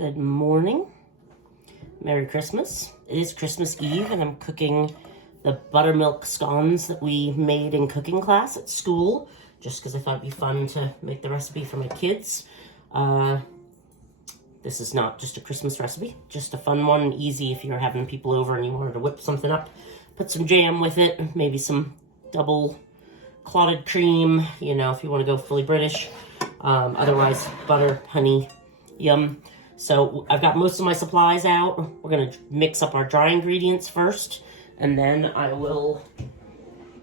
Good morning. Merry Christmas. It is Christmas Eve and I'm cooking the buttermilk scones that we made in cooking class at school, just because I thought it'd be fun to make the recipe for my kids. This is not just a Christmas recipe, just a fun one, easy if you're having people over and you wanted to whip something up. Put some jam with it, maybe some double clotted cream, you know, if you want to go fully British. Otherwise, butter, honey, yum. So I've got most of my supplies out. We're going to mix up our dry ingredients first, and then I will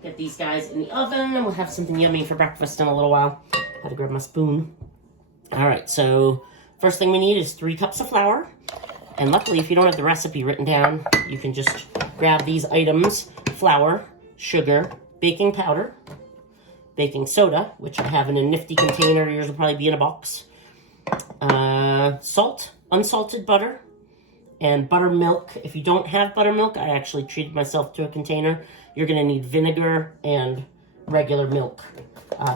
get these guys in the oven, and we'll have something yummy for breakfast in a little while. Had to grab my spoon. All right, so first thing we need is 3 cups of flour. And luckily, if you don't have the recipe written down, you can just grab these items: flour, sugar, baking powder, baking soda, which I have in a nifty container. Yours will probably be in a box. Salt, unsalted butter, and buttermilk. If you don't have buttermilk, I actually treated myself to a container. You're going to need vinegar and regular milk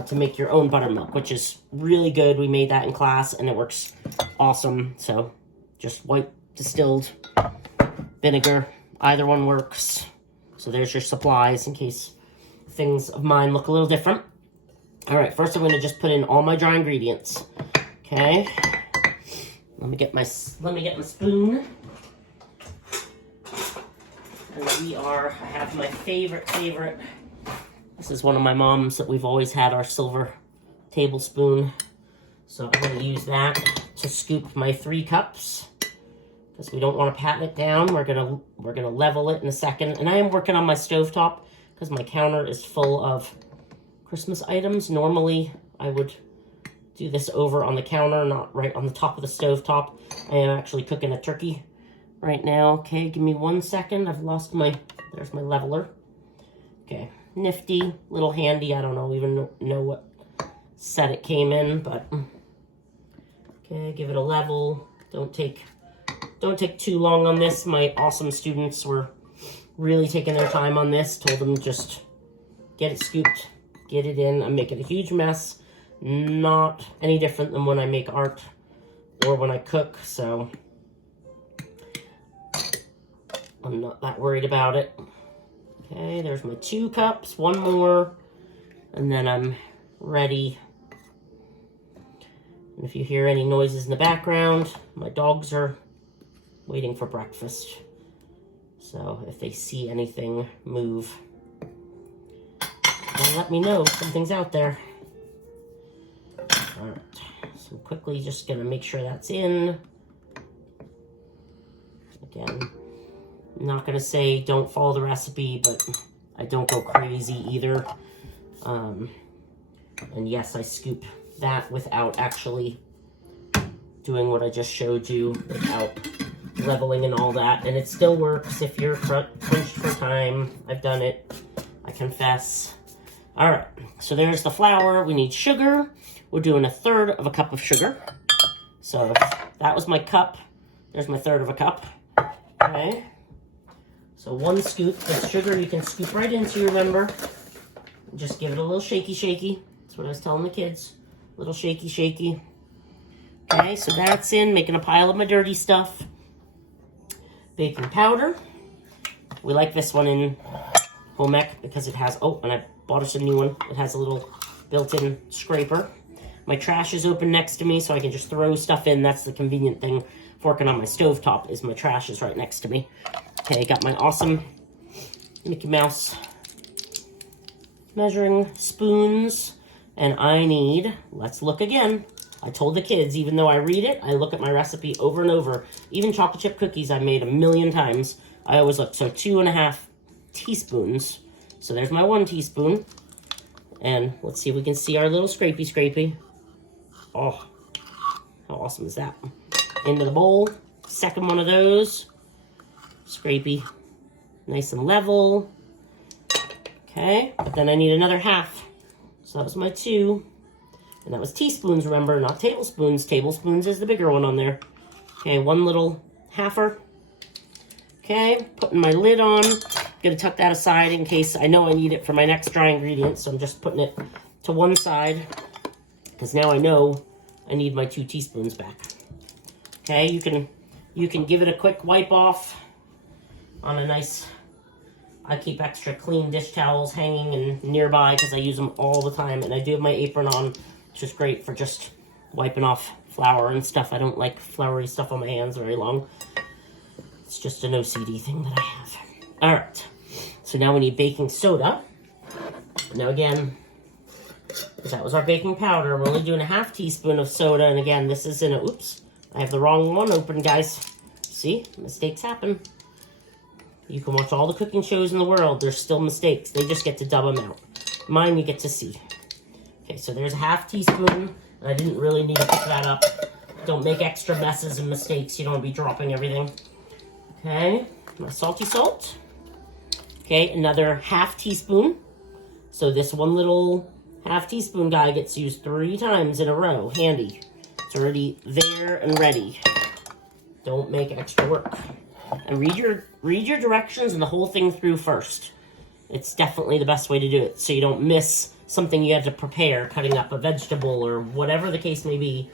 to make your own buttermilk, which is really good. We made that in class, and it works awesome. So just white distilled vinegar. Either one works. So there's your supplies in case things of mine look a little different. All right, first I'm going to just put in all my dry ingredients. Okay. Let me get my spoon. And I have my favorite. This is one of my mom's that we've always had, our silver tablespoon. So I'm going to use that to scoop my 3 cups, because we don't want to pat it down. We're gonna level it in a second. And I am working on my stovetop because my counter is full of Christmas items. Normally I would do this over on the counter, not right on the top of the stovetop. I am actually cooking a turkey right now. Okay, give me 1 second. I've lost there's my leveler. Okay, nifty, little handy. I don't even know what set it came in, but okay, give it a level. Don't take too long on this. My awesome students were really taking their time on this. Told them just get it scooped, get it in. I'm making a huge mess. Not any different than when I make art or when I cook, so I'm not that worried about it. Okay, there's my 2 cups, 1 more, and then I'm ready. And if you hear any noises in the background, my dogs are waiting for breakfast. So if they see anything move, they'll let me know something's out there. All right, so quickly just gonna make sure that's in. Again, I'm not gonna say don't follow the recipe, but I don't go crazy either. And yes, I scoop that without actually doing what I just showed you, without leveling and all that. And it still works if you're crunched for time. I've done it, I confess. All right, so there's the flour. We need sugar. We're doing 1/3 of a cup of sugar. So that was my cup. There's my 1/3 of a cup. Okay. So 1 scoop. The sugar you can scoop right into, remember. Just give it a little shaky. That's what I was telling the kids. A little shaky. Okay, so that's in. Making a pile of my dirty stuff. Baking powder. We like this one in home ec because it has, and I bought us a new one. It has a little built-in scraper. My trash is open next to me, so I can just throw stuff in. That's the convenient thing. Working on my stovetop is my trash is right next to me. Okay, got my awesome Mickey Mouse measuring spoons. And I need, let's look again. I told the kids, even though I read it, I look at my recipe over and over. Even chocolate chip cookies I made 1,000,000 times. I always look. So 2.5 teaspoons. So there's my 1 teaspoon. And let's see if we can see our little scrapey. Oh, how awesome is that? Into the bowl. Second one of those. Scrapey. Nice and level. Okay, but then I need another 1/2. So that was my 2. And that was teaspoons, remember, not tablespoons. Tablespoons is the bigger one on there. Okay, 1 little 1/2. Okay, putting my lid on. Gonna tuck that aside in case I know I need it for my next dry ingredient. So I'm just putting it to one side, because now I know I need my 2 teaspoons back. Okay, you can give it a quick wipe off on a nice, I keep extra clean dish towels hanging and nearby because I use them all the time, and I do have my apron on, which is great for just wiping off flour and stuff. I don't like floury stuff on my hands very long. It's just an OCD thing that I have. All right, so now we need baking soda. Now again, that was our baking powder. We're only doing a half teaspoon of soda, and again, this is in a, oops, I have the wrong one open, guys. See, mistakes happen. You can watch all the cooking shows in the world. There's still mistakes. They just get to dub them out. Mine you get to see. Okay, so there's a half teaspoon. I didn't really need to pick that up. Don't make extra messes and mistakes. You don't want to be dropping everything. Okay, my salty salt. Okay, another half teaspoon. So this one little half teaspoon guy gets used 3 times in a row. Handy. It's already there and ready. Don't make extra work. And read your directions and the whole thing through first. It's definitely the best way to do it, so you don't miss something you have to prepare, cutting up a vegetable or whatever the case may be,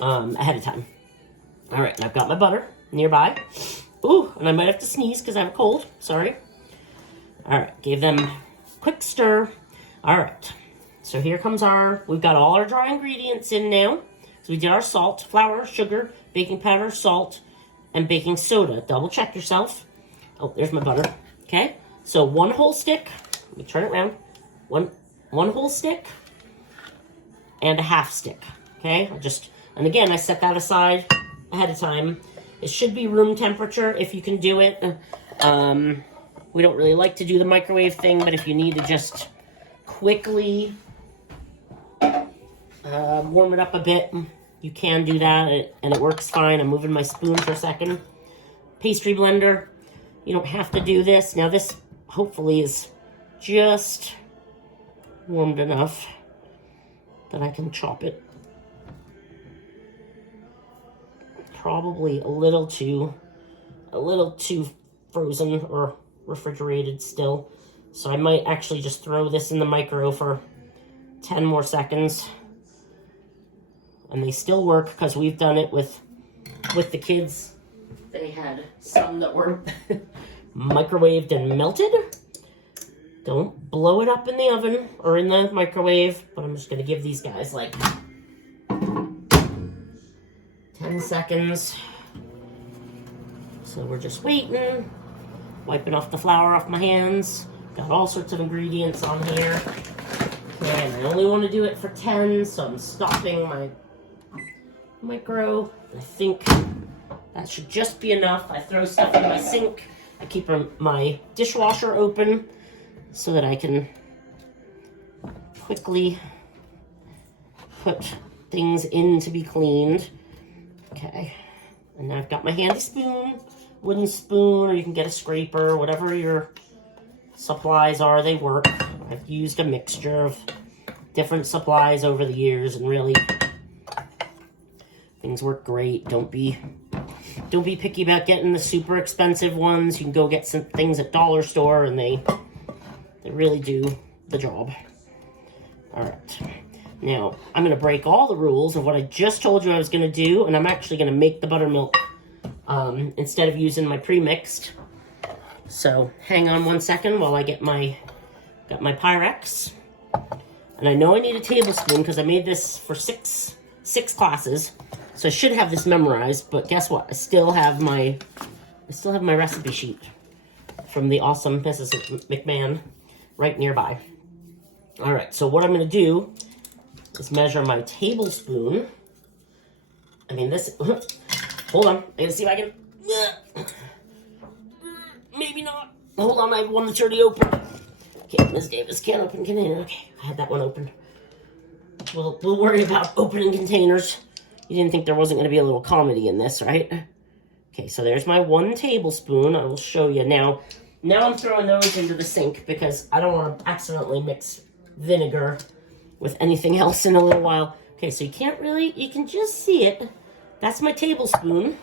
ahead of time. All right, and I've got my butter nearby. Ooh, and I might have to sneeze because I have a cold. Sorry. All right, gave them a quick stir. All right, so here comes we've got all our dry ingredients in now. So we did our salt, flour, sugar, baking powder, salt, and baking soda. Double check yourself. Oh, there's my butter. Okay, so 1 whole stick. Let me turn it around. One whole stick and a half stick. Okay, and again, I set that aside ahead of time. It should be room temperature if you can do it. We don't really like to do the microwave thing, but if you need to just quickly warm it up a bit, you can do that, and it works fine. I'm moving my spoon for a second. Pastry blender, you don't have to do this. Now this hopefully is just warmed enough that I can chop it. Probably a little too frozen or refrigerated still. So I might actually just throw this in the micro for 10 more seconds. And they still work because we've done it with the kids. They had some that were microwaved and melted. Don't blow it up in the oven or in the microwave, but I'm just going to give these guys like 10 seconds. So we're just waiting, wiping off the flour off my hands. Got all sorts of ingredients on here. And I only want to do it for 10, so I'm stopping my micro. I think that should just be enough. I throw stuff in my sink. I keep my dishwasher open so that I can quickly put things in to be cleaned. Okay, and now I've got my handy spoon, wooden spoon, or you can get a scraper, whatever your supplies are, they work. I've used a mixture of different supplies over the years, and really things work great. Don't be picky about getting the super expensive ones. You can go get some things at dollar store, and they really do the job. All right. Now, I'm going to break all the rules of what I just told you I was going to do, and I'm actually going to make the buttermilk instead of using my pre-mixed. So, hang on 1 second while I got my Pyrex. And I know I need a tablespoon because I made this for six classes. So I should have this memorized, but guess what? I still have my recipe sheet from the awesome Mrs. McMahon right nearby. All right, so what I'm going to do is measure my tablespoon. I mean, this, hold on, I gotta see if I can, maybe not. Hold on, I have one that's already open. Okay, Ms. Davis can't open container. Okay, I had that one open. We'll worry about opening containers. You didn't think there wasn't going to be a little comedy in this, right? Okay, so there's my 1 tablespoon. I will show you now. Now I'm throwing those into the sink because I don't want to accidentally mix vinegar with anything else in a little while. Okay, so you can just see it. That's my tablespoon.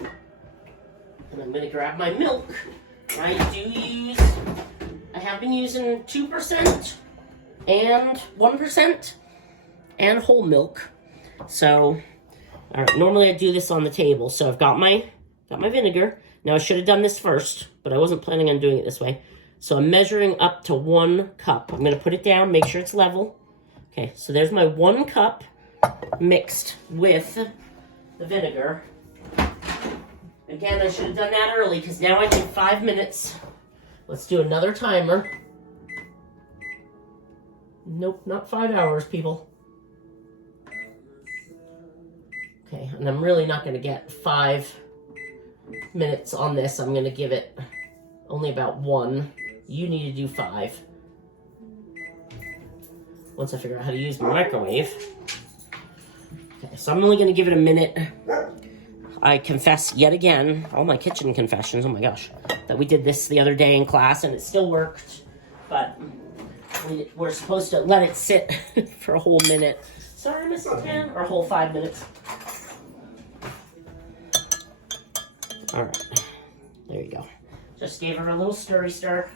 And I'm going to grab my milk. I have been using 2% and 1% and whole milk. So, all right, normally I do this on the table. So I've got my vinegar. Now I should have done this first, but I wasn't planning on doing it this way. So I'm measuring up to 1 cup. I'm gonna put it down, make sure it's level. Okay, so there's my 1 cup mixed with the vinegar. Again, I should have done that early because now I need 5 minutes. Let's do another timer. Nope, not 5 hours, people. Okay, and I'm really not gonna get 5 minutes on this. I'm gonna give it only about 1. You need to do 5. Once I figure out how to use my microwave. Okay, so I'm only gonna give it a minute. I confess yet again, all my kitchen confessions, oh my gosh, that we did this the other day in class and it still worked, but we're supposed to let it sit for a whole minute. Sorry, Mrs. Tan, or a whole 5 minutes. All right, there you go. Just gave her a little stirry stir.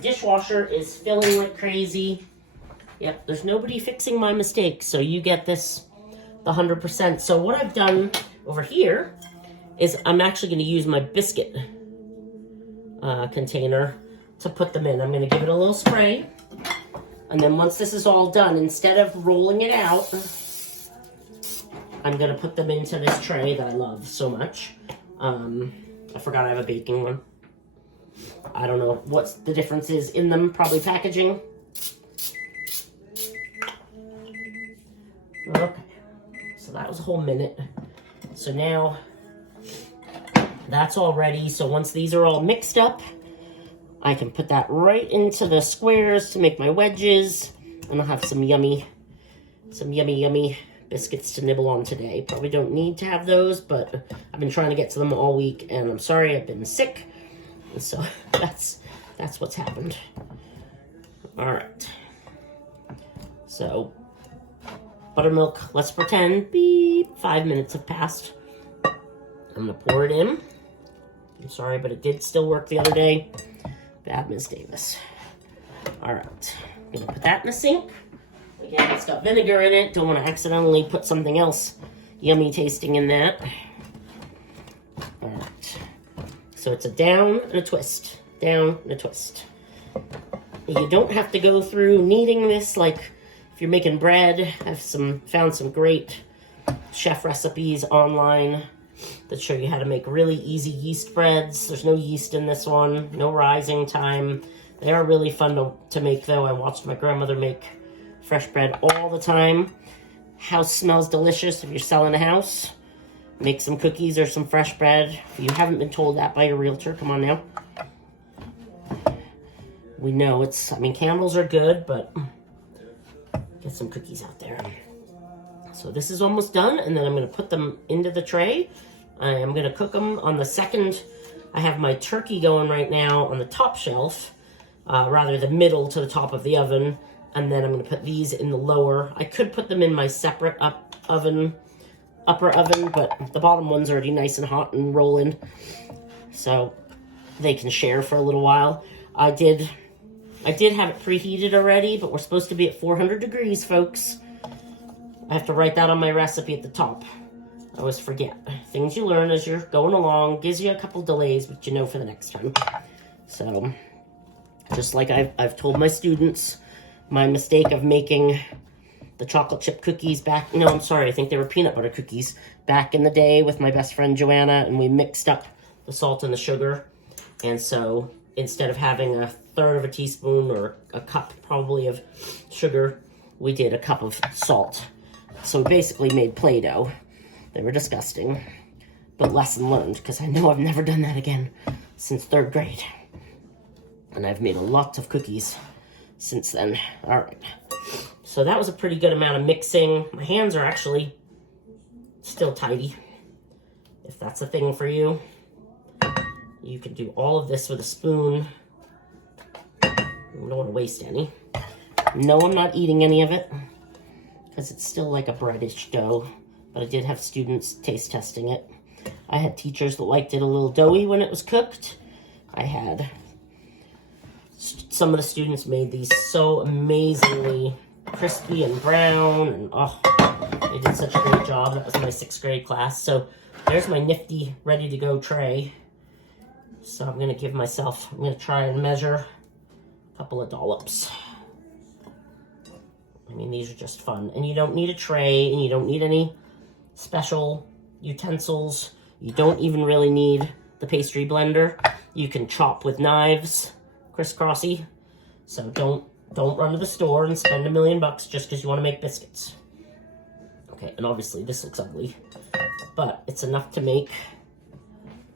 Dishwasher is filling like crazy. Yep, there's nobody fixing my mistakes, so you get this the 100%. So what I've done over here is I'm actually going to use my biscuit container to put them in. I'm going to give it a little spray, and then once this is all done, instead of rolling it out, I'm going to put them into this tray that I love so much. I forgot I have a baking one. I don't know what the difference is in them, probably packaging. Okay, so that was a whole minute. So now that's all ready. So once these are all mixed up, I can put that right into the squares to make my wedges, and I'll have some yummy biscuits to nibble on today. Probably don't need to have those, but I've been trying to get to them all week, and I'm sorry, I've been sick, and so that's what's happened. All right, so buttermilk, let's pretend, beep, 5 minutes have passed. I'm gonna pour it in. I'm sorry, but it did still work the other day. Bad Ms. Davis. All right, I'm gonna put that in the sink. Again, it's got vinegar in it. Don't want to accidentally put something else yummy tasting in that. All right, so it's a down and a twist, down and a twist. You don't have to go through kneading this like if you're making bread. I've found some great chef recipes online that show you how to make really easy yeast breads. There's no yeast in this one, no rising time. They are really fun to make though. I watched my grandmother make fresh bread all the time. House smells delicious if you're selling a house. Make some cookies or some fresh bread. If you haven't been told that by your realtor, come on now. We know candles are good, but get some cookies out there. So this is almost done, and then I'm gonna put them into the tray. I am gonna cook them on the second. I have my turkey going right now on the top shelf, rather the middle to the top of the oven, and then I'm gonna put these in the lower. I could put them in my separate upper oven, but the bottom one's already nice and hot and rolling, so they can share for a little while. I did have it preheated already, but we're supposed to be at 400 degrees, folks. I have to write that on my recipe at the top. I always forget. Things you learn as you're going along. Gives you a couple delays, but you know for the next time. So, just like I've told my students, my mistake of making the chocolate chip cookies back... No, I'm sorry. I think they were peanut butter cookies back in the day with my best friend Joanna, and we mixed up the salt and the sugar. And so, instead of having 1/3 of a teaspoon or a cup probably of sugar, we did a cup of salt. So we basically made Play-Doh. They were disgusting, but lesson learned, because I know I've never done that again since 3rd grade. And I've made a lot of cookies since then. All right, so that was a pretty good amount of mixing. My hands are actually still tidy. If that's a thing for you, you can do all of this with a spoon. You don't want to waste any. No, I'm not eating any of it because it's still like a breadish dough, but I did have students taste testing it. I had teachers that liked it a little doughy when it was cooked. I had some of the students made these so amazingly crispy and brown, and oh, they did such a great job. That was my 6th grade class. So there's my nifty ready to go tray. So I'm going to try and measure a couple of dollops. I mean, these are just fun. And you don't need a tray, and you don't need any special utensils. You don't even really need the pastry blender. You can chop with knives, crisscrossy. So don't run to the store and spend $1 million just because you want to make biscuits. Okay, and obviously this looks ugly, but it's enough to make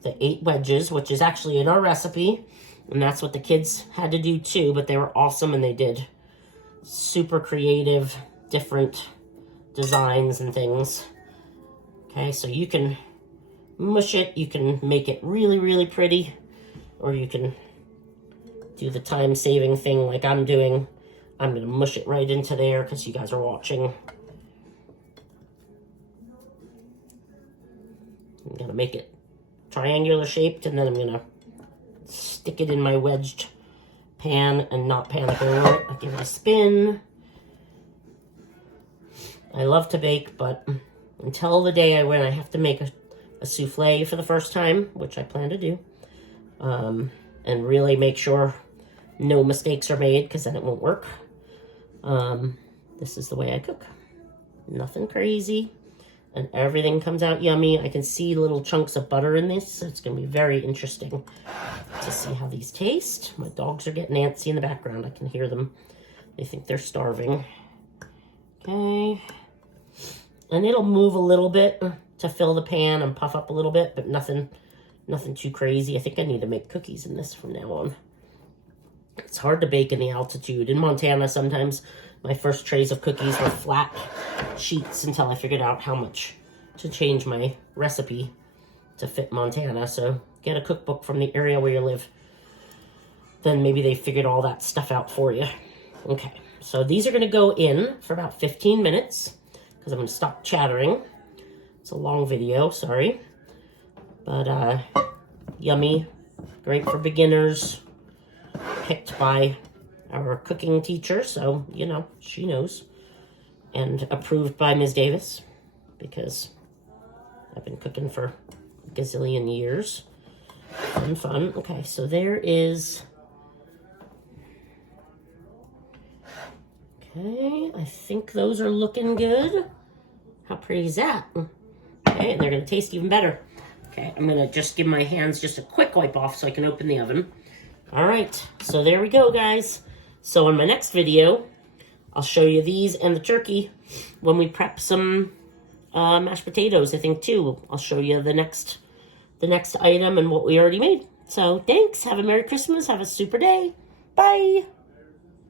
the 8 wedges, which is actually in our recipe, and that's what the kids had to do too, but they were awesome, and they did super creative, different designs and things. Okay, so you can mush it, you can make it really, really pretty, or you can do the time-saving thing like I'm doing. I'm going to mush it right into there because you guys are watching. I'm going to make it triangular shaped, and then I'm going to stick it in my wedged pan and not panic over it. I'll give it a spin. I love to bake, but until the day when I have to make a souffle for the first time, which I plan to do, and really make sure no mistakes are made, because then it won't work. This is the way I cook. Nothing crazy. And everything comes out yummy. I can see little chunks of butter in this, so it's going to be very interesting to see how these taste. My dogs are getting antsy in the background. I can hear them. They think they're starving. Okay. And it'll move a little bit to fill the pan and puff up a little bit, but nothing too crazy. I think I need to make cookies in this from now on. It's hard to bake in the altitude. In Montana, sometimes my first trays of cookies were flat sheets until I figured out how much to change my recipe to fit Montana. So get a cookbook from the area where you live. Then maybe they figured all that stuff out for you. Okay, so these are going to go in for about 15 minutes because I'm going to stop chattering. It's a long video, sorry. But yummy, great for beginners. Picked by our cooking teacher, so, you know, she knows. And approved by Ms. Davis, because I've been cooking for a gazillion years. Fun. Okay, so there is... Okay, I think those are looking good. How pretty is that? Okay, and they're going to taste even better. Okay, I'm going to just give my hands just a quick wipe off so I can open the oven. All right, so there we go, guys. So in my next video, I'll show you these and the turkey when we prep some mashed potatoes, I think, too. I'll show you the next item and what we already made. So thanks. Have a Merry Christmas. Have a super day. Bye.